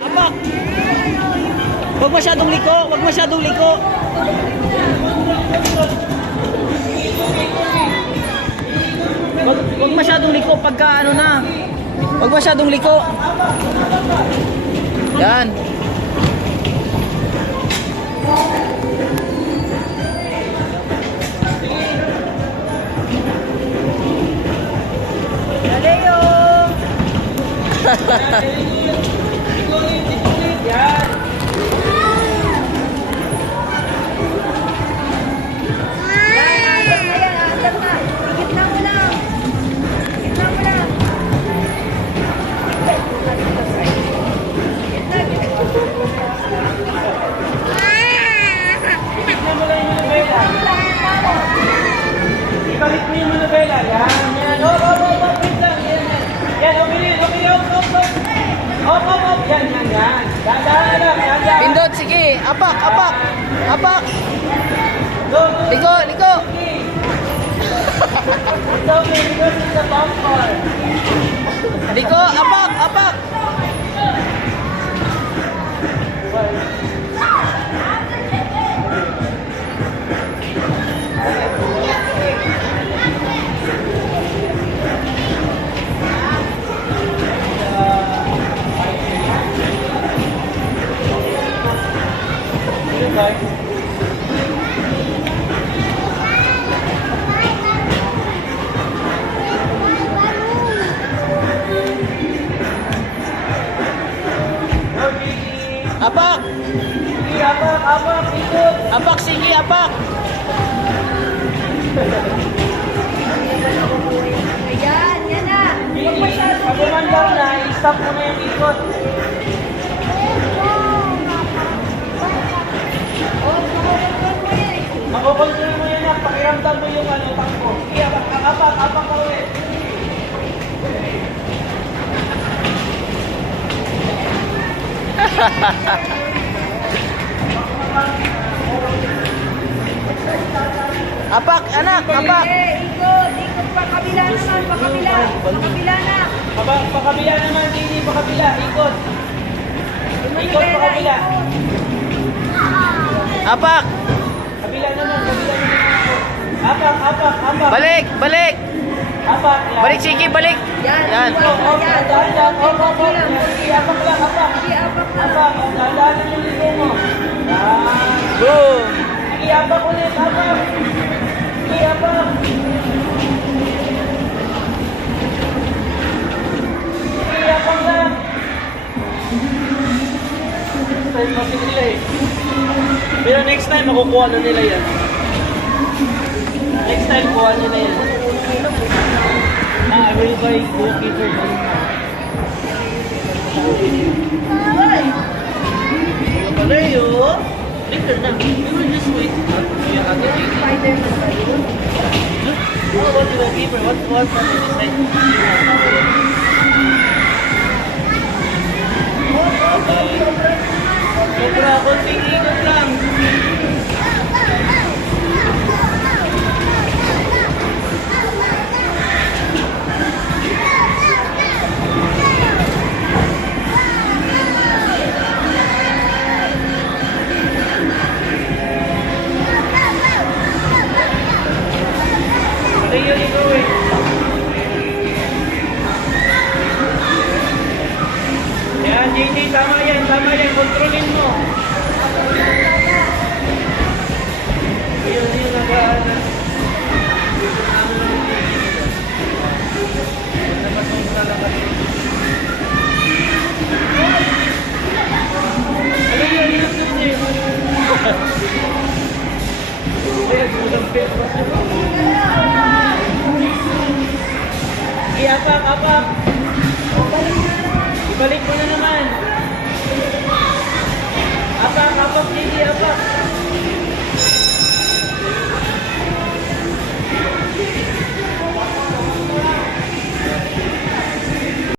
Apak! Huwag masyadong liko, huwag masyadong liko. Huwag masyadong liko pagka ano na. Huwag masyadong liko. Yan. Galeo! Yan! Ibalik mo yung manubela. Yan, yan. Hop, hop, hop, hop. Wait lang. Yan, yan. Yan, okay, okay, hop, hop, hop. Hop, hop, hop. Yan, yan, yan. Dahan lang, dahan. Pindot, sige. Apak, apak. Apak. Go, go. Liko, liko. It's okay because it's a bumper. Liko, apak, apak. Apak. Sige, apak, apak, ikot. Apak, sige, apak. Ayan, yan na. Pag umandar na, i-stop mo na yung ikot. Makukontrol mo yan na, pakiramdam mo yung ano, takbo. Sige, apak, apak, apak ka ulit. Apak, anak, apak. Ikot, ikot pa kabila naman, pa kabila. Pa kabila na. Pakabila naman, hindi pakabila. Ikot. Ikot pakabila. Apak. Kabila naman, kabila naman. Apak, apak, apak. Balik, balik. Apak, yan. Balik, sige, balik. Oh, Yan. oh, dahan-dahan. Oh, oh, oh. Sige, apak lang, apak. Sige, apak lang. Apak, oh, dahan-dahan yung ligo mo. Yan. Boom. Sige, apak ulit, apak. Sige, apak. Sige, apak lang. Time kasi nila eh. Pero next time, makukuha na nila yan. Next time, kuha nila yan. I will buy goalkeeper balloon now. Ay! Palayo! Later na. We will just wait. Spider-Man balloon? Oh, what the goalkeeper? What for this side? Sobra, konting ikot lang. Palayo, ikaw eh. Yan, JJ, tama yan, kontrolin mo. Yun yung nag-aana. Napasok na lang kami. Ano yun, yun, yun. Ay, nagsulang peso. Apak, apak. Ibalik mo na naman.